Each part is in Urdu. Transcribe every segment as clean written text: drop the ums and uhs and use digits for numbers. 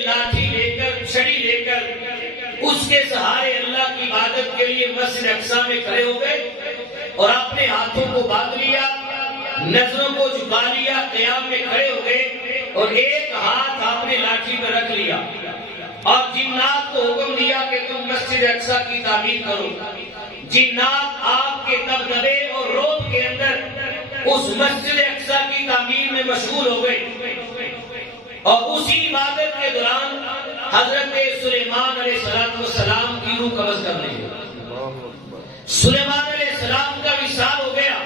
ایک لاٹھی لے کر، چھڑی لے کر اس کے سہارے اللہ کی عبادت کے لیے مسجد اقصی میں کھڑے ہو گئے اور اپنے ہاتھوں کو باندھ لیا، نظروں کو جھکا لیا، قیام میں کھڑے ہو گئے اور ایک ہاتھ آپ نے لاٹھی میں رکھ لیا اور جنات کو حکم دیا کہ تم مسجد اقصی کی تعمیر کرو۔ جنات آپ کے دبدبے اور رعب کے اندر اس مسجد اقصی کی تعمیر میں مشغول ہو گئے اور اسی عبادت کے دوران حضرت سلیمان علیہ السلام کی روح قبض کر لی۔ سلیمان علیہ السلام کا وصال ہو گیا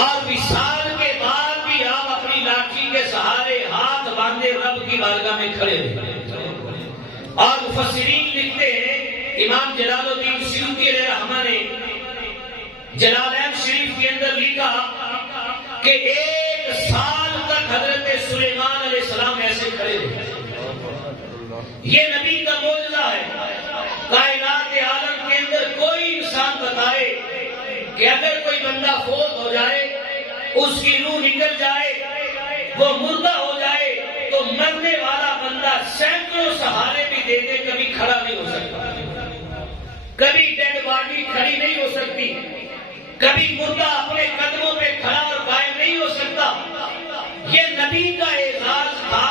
اور وصال کے بعد بھی آپ اپنی لاٹھی کے سہارے ہاتھ باندھے رب کی بارگاہ میں کھڑے رہے۔ اور مفسرین لکھتے ہیں، امام جلال الدین سیوطی علیہ رحمہ نے جلالین شریف کے اندر لکھا کہ 1 سال تک حضرت سلیمان علیہ السلام ایسے کھڑے رہے۔ یہ نبی کا معجزہ ہے۔ کائنات عالم کے اندر کوئی انسان بتائے کہ اگر کوئی بندہ فوت ہو جائے، اس کی روح نکل جائے، وہ مردہ ہو جائے، تو مرنے والا بندہ سینکڑوں سہارے بھی دے دے کبھی کھڑا نہیں ہو سکتا، کبھی ڈیڈ باڈی کھڑی نہیں ہو سکتی، کبھی مردہ اپنے قدموں پہ کھڑا اور قائم نہیں ہو سکتا۔ یہ نبی کا اعزاز تھا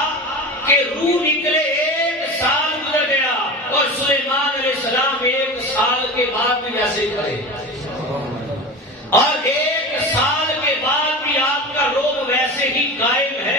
کہ روح نکلے، 1 سال گزر گیا اور سلیمان علیہ السلام 1 سال کے بعد بھی ایسے ہی کھڑے، اور 1 سال کے بعد بھی آپ کا روح ویسے ہی قائم ہے۔